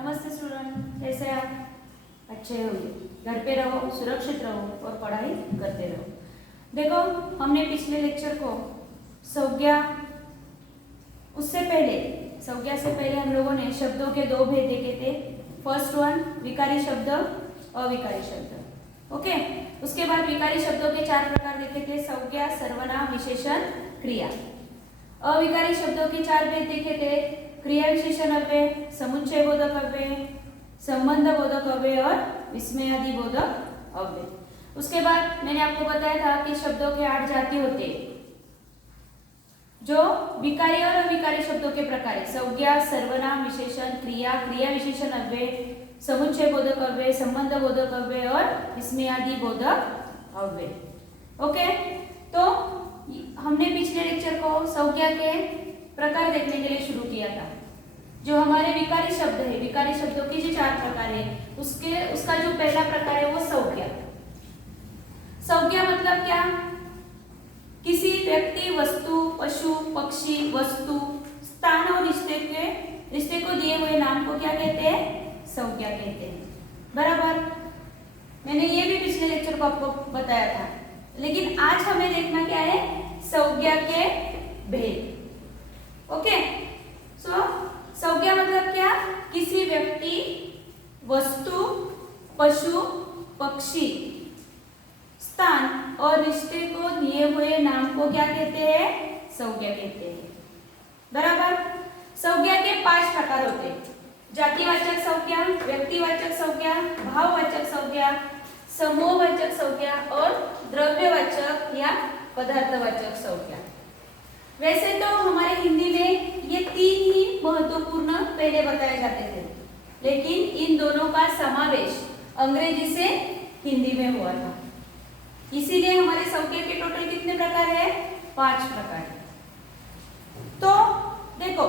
नमस्ते स्टूडेंट, कैसे हैं आप? अच्छे होंगे। घर पे रहो, सुरक्षित रहो और पढ़ाई करते रहो। देखो, हमने पिछले लेक्चर को संज्ञा से पहले हम लोगों ने शब्दों के दो भेद देखे थे। फर्स्ट वन विकारी शब्द, अविकारी शब्द। ओके, उसके बाद विकारी शब्दों के 4 प्रकार देखे थे: संज्ञा, सर्वनाम, विशेषण, क्रिया। अविकारी शब्दों के 4 भेद देखे थे: क्रिया विशेषण अव्यय, समुच्चय बोधक अव्यय, संबंध बोधक अव्यय और विस्मयादि बोधक अव्यय। उसके बाद मैंने आपको बताया था कि शब्दों के 8 जाति होते हैं, जो विकारी और अविकारी शब्दों के प्रकार है: संज्ञा, सर्वनाम, विशेषण, क्रिया, क्रिया विशेषण अव्यय, समुच्चय बोधक अव्यय, संबंध बोधक अव्यय और विस्मयादि बोधक अव्यय। ओके, तो हमने पिछले लेक्चर को संज्ञा के प्रकार देखने के लिए शुरू किया था। जो हमारे विकारी शब्द है, विकारी शब्दों के जो 4 प्रकार है, उसका जो पहला प्रकार है वो संज्ञा। संज्ञा मतलब क्या? किसी व्यक्ति, वस्तु, पशु, पक्षी, वस्तु, स्थान और रिश्ते को दिए हुए नाम को क्या कहते हैं? संज्ञा कहते हैं। बराबर, मैंने ये भी पिछले लेक्चर को आपको बताया था। लेकिन आज हमें देखना क्या है? संज्ञा के भेद। ओके, सो संज्ञा मतलब क्या? किसी व्यक्ति, वस्तु, पशु, पक्षी, स्थान और रिश्ते को दिए हुए नाम को क्या कहते हैं? संज्ञा कहते हैं। बराबर, संज्ञा के 5 प्रकार होते हैं: जातिवाचक संज्ञा, व्यक्तिवाचक संज्ञा, भाववाचक संज्ञा, समूहवाचक संज्ञा और द्रव्यवाचक या पदार्थवाचक संज्ञा। वैसे तो हमारे हिंदी में ये 3 ही महत्वपूर्ण पहले बताए जाते थे, लेकिन इन दोनों का समावेश अंग्रेजी से हिंदी में हुआ था। इसीलिए हमारे संज्ञा के टोटल कितने प्रकार है? 5 प्रकार। तो देखो,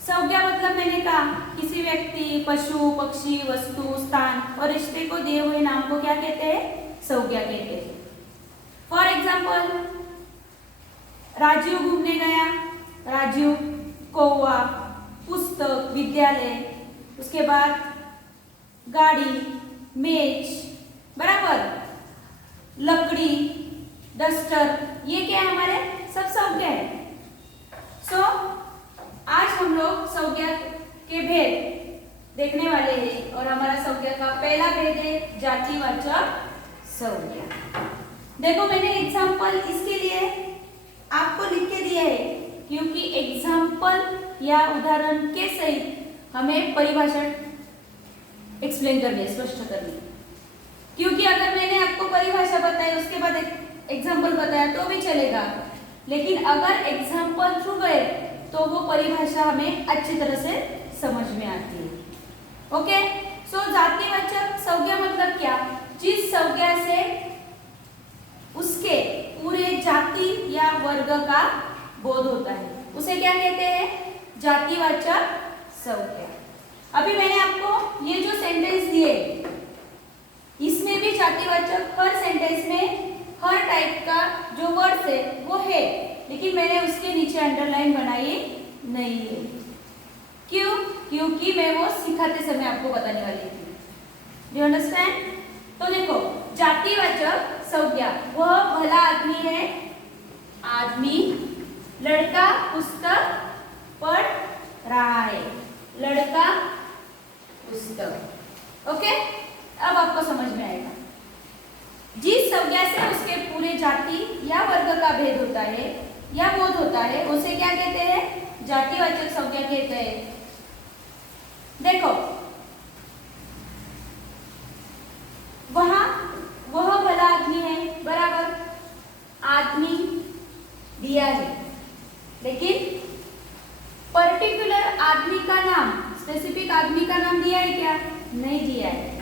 संज्ञा मतलब मैंने कहा किसी व्यक्ति, पशु, पक्षी, वस्तु, स्थान और रिश्ते को दिए हुए नाम को क्या कहते हैं? संज्ञा कहते हैं। फॉर एग्जाम्पल, राजीव घूमने गया, राजीव, कौवा, पुस्तक, विद्यालय, उसके बाद गाड़ी, मेज, बराबर, लकड़ी, डस्टर, ये क्या है? हमारे सब संज्ञा है। सो आज हम लोग संज्ञा के भेद देखने वाले हैं और हमारा संज्ञा का पहला भेद है जातिवाचक संज्ञा। देखो, मैंने एग्जाम्पल इसके लिए आपको लिख के दिया है क्योंकि एग्जाम्पल या उदाहरण के सहित हमें परिभाषा एक्सप्लेन करनी है, स्पष्ट करनी है। क्योंकि अगर मैंने आपको परिभाषा बताई उसके बाद एग्जाम्पल बताया तो भी चलेगा, लेकिन अगर एग्जाम्पल थ्रू गए तो वो परिभाषा हमें अच्छी तरह से समझ में आती है। ओके, सो जातिवाचक संज्ञा मतलब क्या? जिस संज्ञा से उसके पूरे जाति या वर्ग का बोध होता है उसे क्या कहते हैं? जातिवाचक संज्ञा। अभी मैंने आपको ये जो सेंटेंस दिए, इसमें भी जातिवाचक, हर सेंटेंस में हर टाइप का जो वर्ड्स है वो है, लेकिन मैंने उसके नीचे अंडरलाइन बनाई नहीं है। क्यों? क्योंकि मैं वो सिखाते समय आपको बताने वाली थी। Do you understand? तो देखो, जातिवाचक संज्ञा, वह भला आदमी है, आदमी, लड़का पुस्तक पढ़ रहा है, लड़का पुस्तक। ओके, अब आपको समझ में आएगा। जिस संज्ञा से उसके पूरे जाति या वर्ग का भेद होता है या बोध होता है उसे क्या कहते हैं? जातिवाचक संज्ञा कहते हैं। देखो, वह भला आदमी है, बराबर, आदमी दिया है, लेकिन पर्टिकुलर आदमी का नाम, स्पेसिफिक आदमी का नाम दिया है क्या? नहीं दिया है।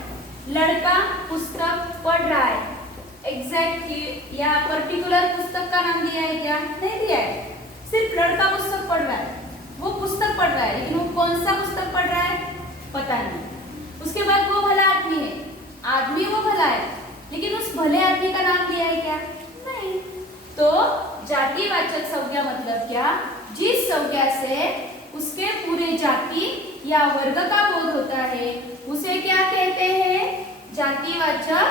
लड़का पुस्तक पढ़ रहा है, एग्जैक्ट या पर्टिकुलर पुस्तक का नाम दिया है क्या? नहीं दिया है। सिर्फ लड़का पुस्तक पढ़ रहा है, वो पुस्तक पढ़ रहा है, लेकिन वो कौन सा पुस्तक पढ़ रहा है पता नहीं। उसके बाद वो भला आदमी है, आदमी वो भला है, लेकिन उस भले आदमी का नाम दिया है क्या? नहीं। तो जातिवाचक संज्ञा मतलब क्या? जिस संज्ञा से उसके पूरे जाति या वर्ग का बोध होता है जातिवाचक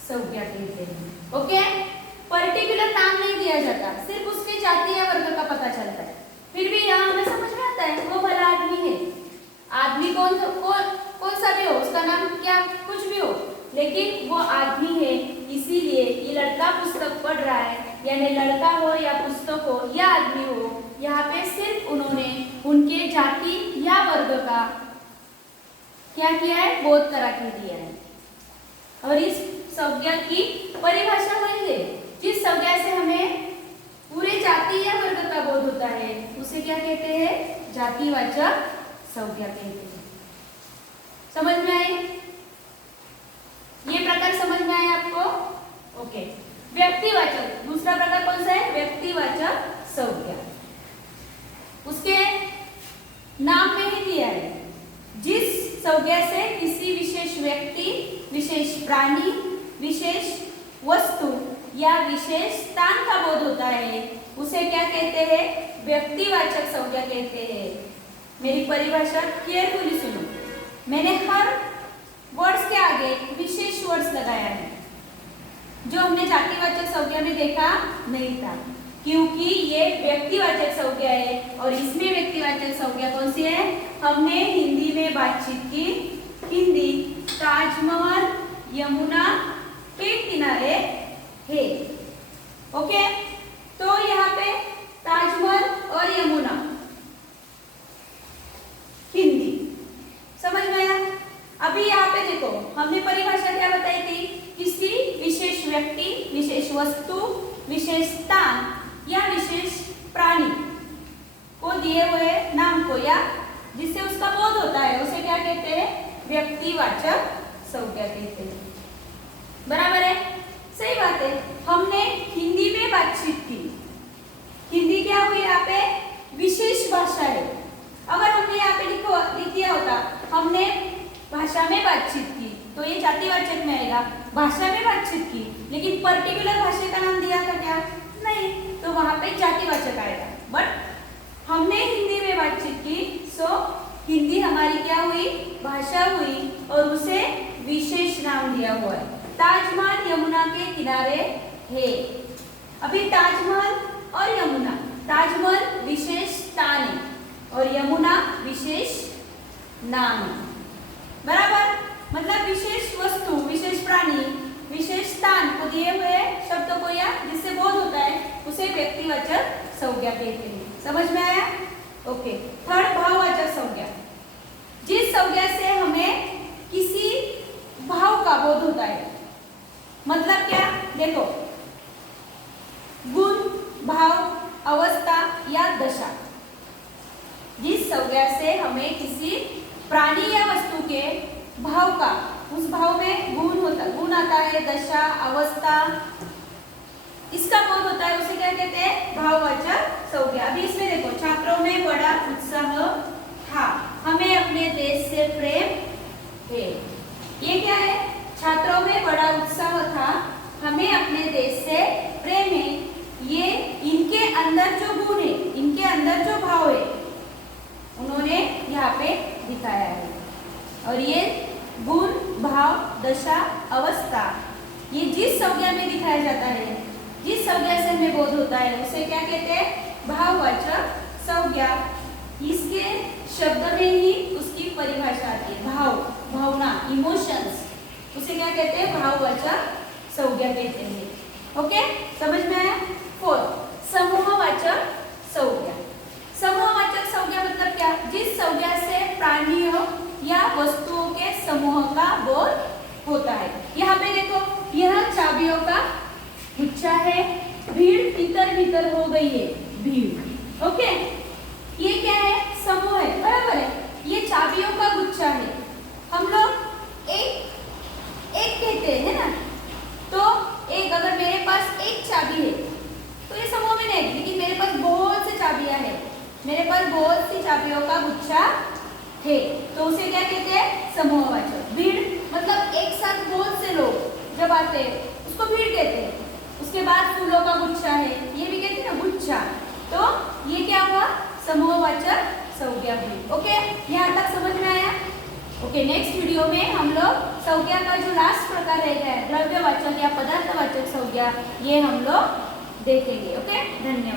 संज्ञा कहते हैं। ओके, पर्टिकुलर नाम नहीं दिया जाता, सिर्फ उसके जाति या वर्ग का पता चलता है। फिर भी यहाँ हमें समझ में आता है वो भला आदमी है। आदमी कौन सा भी हो, उसका नाम क्या कुछ भी हो, लेकिन वो आदमी है, इसीलिए ये लड़का पुस्तक पढ़ रहा है, यानी लड़का हो या पुस्तक हो या आदमी हो, यहाँ पे सिर्फ उन्होंने उनके जाति या वर्ग का क्या किया है, बोध करा के दिया है। और इस संज्ञा की परिभाषा वही है, जिस संज्ञा से हमें पूरे जाति या वर्ग का बोध होता है उसे क्या कहते हैं, जातिवाचक संज्ञा कहते हैं। समझ में आई? ये प्रकार समझ में आया आपको? ओके। व्यक्तिवाचक, दूसरा प्रकार कौन सा है, व्यक्तिवाचक संज्ञा। उसके नाम में ही दिया है, जिस संज्ञा से किसी विशेष व्यक्ति, विशेष प्राणी, विशेष वस्तु या विशेष स्थान का बोध होता है उसे क्या कहते हैं, व्यक्तिवाचक संज्ञा कहते हैं। मेरी परिभाषा केयरफुली सुनो, मैंने हर वर्ड्स के आगे विशेष वर्ड्स लगाया है, जो हमने जातिवाचक संज्ञा में देखा नहीं था, क्योंकि ये व्यक्तिवाचक संज्ञा है। और इसमें व्यक्तिवाचक संज्ञा कौन सी है, हमने हिंदी में बातचीत की, हिंदी ताजमहल यमुना के किनारे है। ओके, तो यहाँ पे ताजमहल और यमुना हिंदी समझ में आया? अभी यहाँ पे देखो, हमने परिभाषा क्या बताई थी, किसी विशेष व्यक्ति, विशेष वस्तु, विशेष स्थान या विशेष प्राणी को दिए हुए नाम को या जिससे उसका बोध होता है उसे क्या कहते हैं, व्यक्तिवाचक संज्ञा कहते हैं। बराबर है, सही बात है। हमने हिंदी में बातचीत की, हिंदी क्या हुई, यहाँ पे विशेष भाषा है। अगर हमने यहाँ पे लिख दिया होता हमने भाषा में बातचीत की, तो ये जातिवाचक में आएगा, भाषा में बातचीत की, लेकिन पर्टिकुलर भाषा का नाम दिया था क्या, नहीं, तो वहां पे जातिवाचक आएगा। बट हमने हिंदी में बातचीत की, सो हिंदी हमारी क्या हुई, भाषा हुई, और उसे विशेष नाम दिया हुआ है। ताजमहल यमुना के किनारे है। अभी ताजमहल और यमुना, ताजमहल विशेष स्थान है और यमुना विशेष नाम है। बराबर, मतलब विशेष वस्तु, विशेष प्राणी, विशेष स्थान को दिए हुए शब्दों को या जिससे बोध होता है उसे व्यक्तिवाचक संज्ञा कहते हैं। समझ में आया? ओके। थर्ड, भाववाचक संज्ञा, जिस संज्ञा से हमें किसी भाव का बोध होता है। मतलब क्या, देखो, गुण, भाव, अवस्था या दशा, जिस संज्ञा से हमें किसी प्राणी या वस्तु के भाव का, उस भाव में गुण आता है, दशा, अवस्था, इसका बोध होता है, उसे क्या कहते हैं, भाववाचक संज्ञा। अभी इसमें देखो, छात्रों में बड़ा उत्साह था, हमें अपने देश से प्रेम है। ये क्या है, छात्रों में बड़ा उत्साह था, हमें अपने देश से प्रेम है। ये इनके अंदर जो गुण है, इनके अंदर जो भाव है, उन्होंने यहाँ पे दिखाया है। और ये गुण, भाव, दशा, अवस्था, ये जिस संज्ञा में दिखाया जाता है, जिस संज्ञा से हमें बोध होता है, उसे क्या कहते हैं, भाववाचक संज्ञा। इसके शब्द में ही उसकी परिभाषा आती है, भाव, भावना, इमोशंस, उसे क्या कहते हैं, भाववाचक संज्ञा कहते हैं। ओके, समझ में आया? फोर्थ, समूहवाचक संज्ञा। समूहवाचक संज्ञा मतलब क्या, जिस संज्ञा से प्राणियों या वस्तुओं के समूह का बोध होता है। यहाँ पे देखो, यह चाबियों का गुच्छा है, भीड़ तितर बितर हो गई है, भीड़। ओके, ये क्या है, समूह है, बराबर है। ये चाबियों का गुच्छा है, हम लोग एक कहते हैं ना, तो एक, अगर मेरे पास एक चाबी है तो ये समूह में नहीं, लेकिन मेरे पास बहुत सी चाबियां हैं, मेरे पास बहुत सी चाबियों का गुच्छा है, तो उसे क्या कहते हैं, समूहवाचक। भीड़ मतलब एक साथ बहुत से लोग जब आते हैं उसको भीड़ कहते हैं। उसके बाद फूलों का गुच्छा है, ये भी कहते हैं ना, गुच्छा, तो ये क्या हुआ, समूहवाचक संज्ञा हुई। ओके, यहाँ तक समझ में आया? ओके, नेक्स्ट वीडियो में हम लोग संज्ञा का जो लास्ट प्रकार रहता है द्रव्यवाचक या पदार्थवाचक संज्ञा, ये हम लोग देखेंगे। ओके, धन्यवाद।